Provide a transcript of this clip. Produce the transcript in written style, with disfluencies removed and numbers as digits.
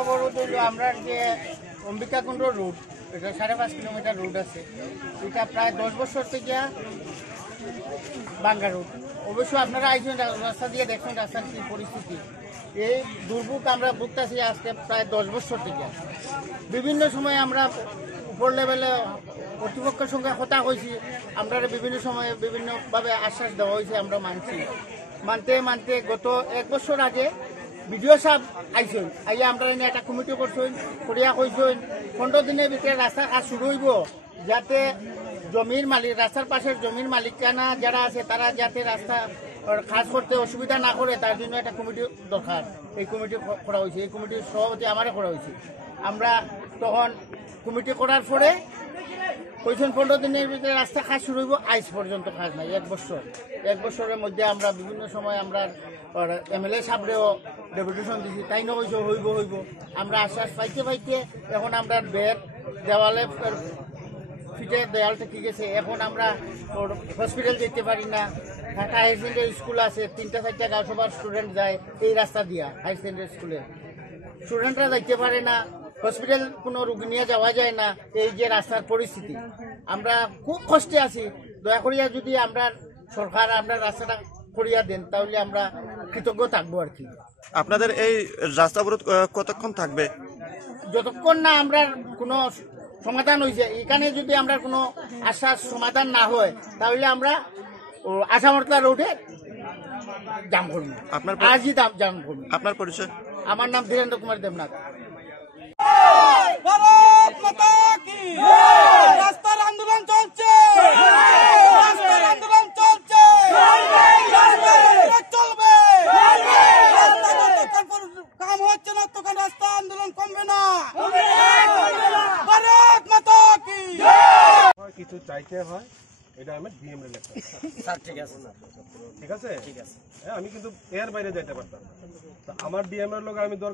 অবরোধ হইল আমরা যে অম্বিকাকুণ্ড রোড, এটা 5.5 কিলোমিটার রোড আছে, এটা প্রায় 10 বছর থেকে বাঙ্গা রোড। অবশ্য আপনারা আইসেন রাস্তা দিয়ে দেখছেন রাস্তার কি পরিস্থিতি। এই দুর্ভোগ আমরা ভুগতেছি আজকে প্রায় 10 বছর থেকে। বিভিন্ন সময় আমরা উপর লেভেলে কর্তৃপক্ষের সঙ্গে কথা হয়েছি, আমরা বিভিন্ন সময়ে বিভিন্নভাবে আশ্বাস দেওয়া হয়েছে, আমরা মানতে মানতে গত 1 বছর আগে বিডিও সাহেব আইসেন, আইয়া আমরা এনে একটা কমিটি করছেন, করিয়া কইছেন 15 দিনের ভিতরে রাস্তার কাজ শুরু হইব, যাতে জমির মালিক, রাস্তার পাশের জমির মালিকানা যারা আছে তারা যাতে রাস্তা কাজ করতে অসুবিধা না করে, তার জন্য একটা কমিটি দরকার। এই কমিটি করা হয়েছে, এই কমিটির সভাপতি আমারে করা হয়েছে। আমরা তখন কমিটি করার পরে কইছেন 15 দিনের ভিতরে রাস্তা কাজ শুরু হইব, আইজ পর্যন্ত কাজ নাই। 1 বছরের মধ্যে আমরা বিভিন্ন সময় আমরা এমএলএ সাহেবরেও ডেপুটেশন দিছি, তাই না কইছে হইব। আমরা আশ্বাস পাইতে এখন আমরা বেড দেওয়ালে ফিটে দেয়ালটা ঠিক আছে। এখন আমরা হসপিটাল যেতে পারি না। ঢাকা হাই সেকেন্ডারি স্কুল আছে, 3-4টা গাঁওসভার স্টুডেন্ট যায় এই রাস্তা দিয়া। হাই সেকেন্ডারি স্কুলে স্টুডেন্টরা যাইতে পারে না, হসপিটাল কোনো রোগী নিয়ে যাওয়া যায় না। এই যে রাস্তার পরিস্থিতি, আমরা খুব কষ্টে আছি। দয়া করিয়া যদি আমরা সরকার আমরা রাস্তাটা করিয়া দেন তাহলে আমরা কৃতজ্ঞ থাকবো আর কি। আপনাদের এই রাস্তা অবরোধ কতক্ষণ থাকবে? যতক্ষণ না আমরা কোনো সমাধান হয়েছে, এখানে যদি আমরা কোনো আশ্বাস সমাধান না হয় তাহলে আমরা আসামর্তা রোডে জাম করবো, আজই জাম করবো। আপনার পরিচয়? আমার নাম ধীরেন্দ্র কুমার দেবনাথ। ভারত মাতা কি রাস্তার আন্দোলন চলছে, রাস্তার আন্দোলন চলছে, চলবে। কাম হচ্ছে না তখন রাস্তা আন্দোলন কমবে না। ভারত মাতা কি কিছু চাইতে হয়, এটা আমি ডিএম এর লেখা। স্যার ঠিক আছে, ঠিক আছে, হ্যাঁ, আমি কিন্তু এর বাইরে যাইতে পারতাম না। আমার ডিএম এর লোক আমি দরকার